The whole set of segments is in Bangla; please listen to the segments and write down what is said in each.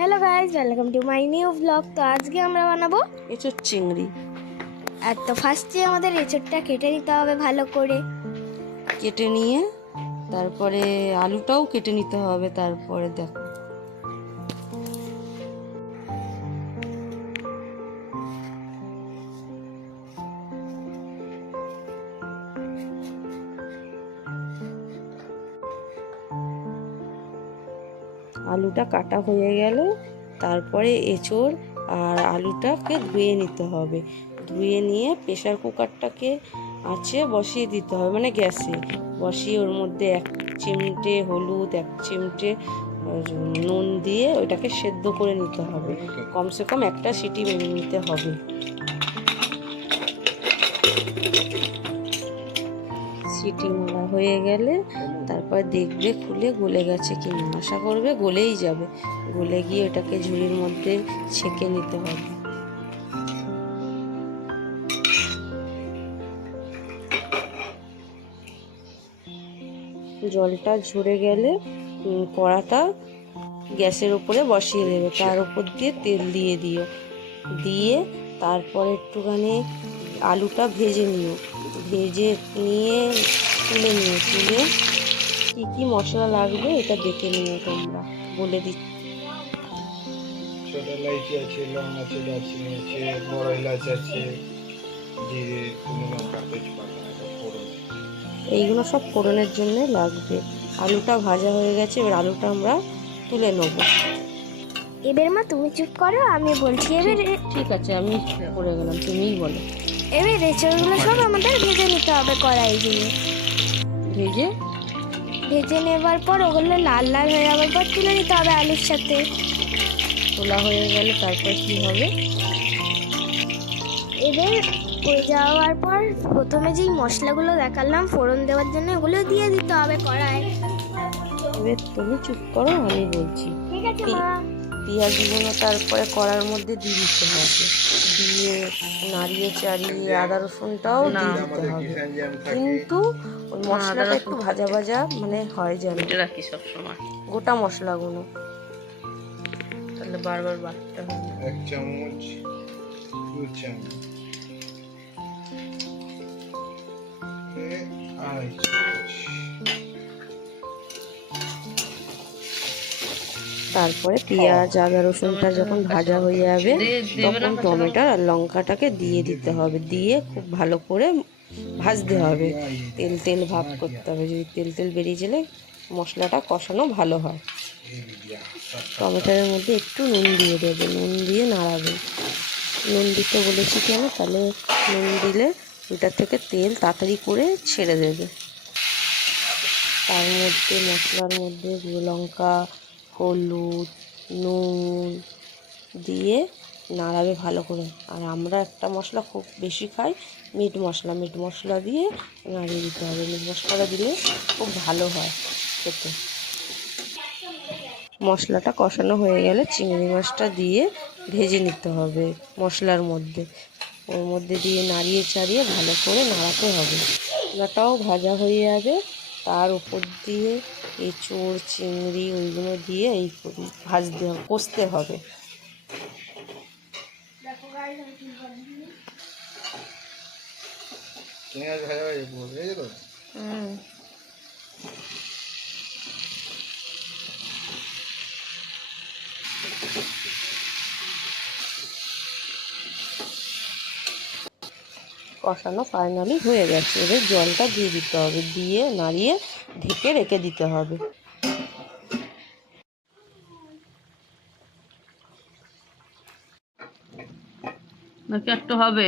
Hello guys, welcome to my new blog. তো আজকে আমরা বানাবো এঁচোড় চিংড়ি। আর তো ফার্স্টে আমাদের এঁচোড়টা কেটে নিতে হবে ভালো করে। কেটে নিয়ে তারপরে আলুটাও কেটে নিতে হবে। তারপরে দেখো আলুটা কাটা হয়ে গেলে তারপরে এঁচোড় আর আলুটাকে ধুয়ে নিতে হবে। ধুয়ে নিয়ে প্রেসার কুকারটাকে আঁচে বসিয়ে দিতে হবে, মানে গ্যাসে বসিয়ে ওর মধ্যে 1 চিমটে হলুদ 1 চিমটে নুন দিয়ে ওইটাকে সেদ্ধ করে নিতে হবে। কমসে কম একটা সিটি মেরে নিতে হবে। সিটি মারা হয়ে গেলে তারপর দেখবে খুলে গলে গেছে কিনা। আশা করবে গলেই যাবে। গলে গিয়ে এটাকে ঝুড়ির মধ্যে ছেঁকে নিতে হবে। জলটা ঝরে গেলে কড়াটা গ্যাসের উপরে বসিয়ে দেবে। তার উপর দিয়ে তেল দিয়ে দিও। দিয়ে তারপর একটুখানি আলুটা ভেজে নিও। ভেজে নিয়ে তুলে নিও। তুলে কী কী মশলা লাগবে এটা দেখে নিও। তোমরা বলে দিচ্ছি। ছোট ইলাইচি আছে, লং আছে, দারচিনি আছে, বড় এলাচ আছে, জিরে, শুকনো লঙ্কা, তেজপাতা, এটা ফোড়ন। এইগুলো সব ফোড়নের জন্য লাগবে। আলুটা ভাজা হয়ে গেছে, এবার আলুটা আমরা তুলে নেব। এবার মা তুমি চুপ করো, আমি বলছি। এবার ঠিক আছে, আমি করে গেলাম, তুমিই বলো। এবার এঁচোড়গুলো সব আমাদের ভেজে নিতে হবে কড়াই দিয়ে। ভেজে নেবার পর ওগুলো লাল লাল হয়ে যাওয়ার পর তুলে নিতে হবে আলুর সাথে। তোলা হয়ে গেলে তারপর কি হবে? এবার হয়ে যাওয়ার পর প্রথমে যেই মশলাগুলো দেখালাম ফোড়ন দেওয়ার জন্য, ওগুলো দিয়ে দিতে হবে কড়াই। এবার তুমি চুপ করো, আমি বলছি। ঠিক আছে মা। পেঁয়াজগুলো তারপরে কড়ার মধ্যে দিয়ে দিতে হবে। দিয়ে নাড়িয়ে চাড়িয়ে আদা রসুনটাও দিয়ে দিতে হবে। কিন্তু ওই মশলাটা একটু ভাজা ভাজা মানে হয় যেন রাখি সবসময় গোটা মশলাগুলো, তাহলে বারবার বাটতে হবে। 1 চামচ, 2 চামচ, 2.5 চামচ। তারপরে পেঁয়াজ আদা রসুনটা যখন ভাজা হয়ে যাবে তখন টমেটো আর লঙ্কাটাকে দিয়ে দিতে হবে। দিয়ে খুব ভালো করে ভাজতে হবে। তেল তেল ভাব করতে হবে। যদি তেল তেল বেরিয়ে গেলে মশলাটা কষানো ভালো হয়। টমেটোর মধ্যে একটু নুন দিয়ে দেবে। নুন দিয়ে নাড়াবে। নুন দিতে বলেছি কেন, তাহলে নুন দিলে ওইটা থেকে তেল তাড়াতাড়ি করে ছেড়ে দেবে। তার মধ্যে মশলার মধ্যে লঙ্কা হলুদ নুন দিয়ে নাড়াবে ভালো করে। আর আমরা একটা মশলা খুব বেশি খাই, মিট মশলা। মিট মশলা দিয়ে নাড়িয়ে দিতে হবে। মিট মশলাটা দিলে খুব ভালো হয় খেতে। মশলাটা কষানো হয়ে গেলে চিংড়ি মাছটা দিয়ে ভেজে নিতে হবে মশলার মধ্যে। ওর মধ্যে দিয়ে নাড়িয়ে চাড়িয়ে ভালো করে নাড়াতে হবে। মশলাটাও ভাজা হয়ে যাবে। তার উপর দিয়ে এঁচোড় চিংড়ি ওইগুলো দিয়ে এই ভাজতে হবে, কষতে হবে। পেঁয়াজ ভাজা হয়ে গেছে তো? কষানো ফাইনালি হয়ে গেছে। এবার জলটা দিয়ে দিতে হবে। দিয়ে নাড়িয়ে ঢেকে রেখে দিতে হবে। নাকি একটু হবে,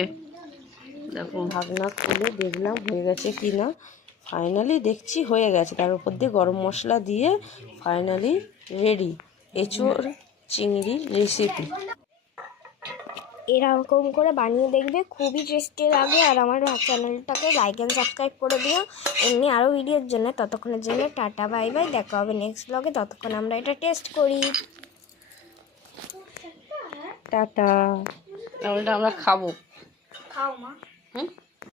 দেখো ঢাকনা খুলে দেখলাম হয়ে গেছে কি না। ফাইনালি দেখছি হয়ে গেছে। তার উপর দিয়ে গরম মশলা দিয়ে ফাইনালি রেডি এঁচোড় চিংড়ি রেসিপি। এরকম করে বানিয়ে দেখবে, খুবই টেস্টি লাগে। আর আমার চ্যানেলটাকে লাইক অ্যান্ড সাবস্ক্রাইব করে দিও এমনি আরও ভিডিওর জন্য। ততক্ষণের জন্য টাটা বাই বাই, দেখা হবে নেক্সট ব্লগে। ততক্ষণ আমরা এটা টেস্ট করি। টাটা। আমরা খাবো। খাও মা। হুম।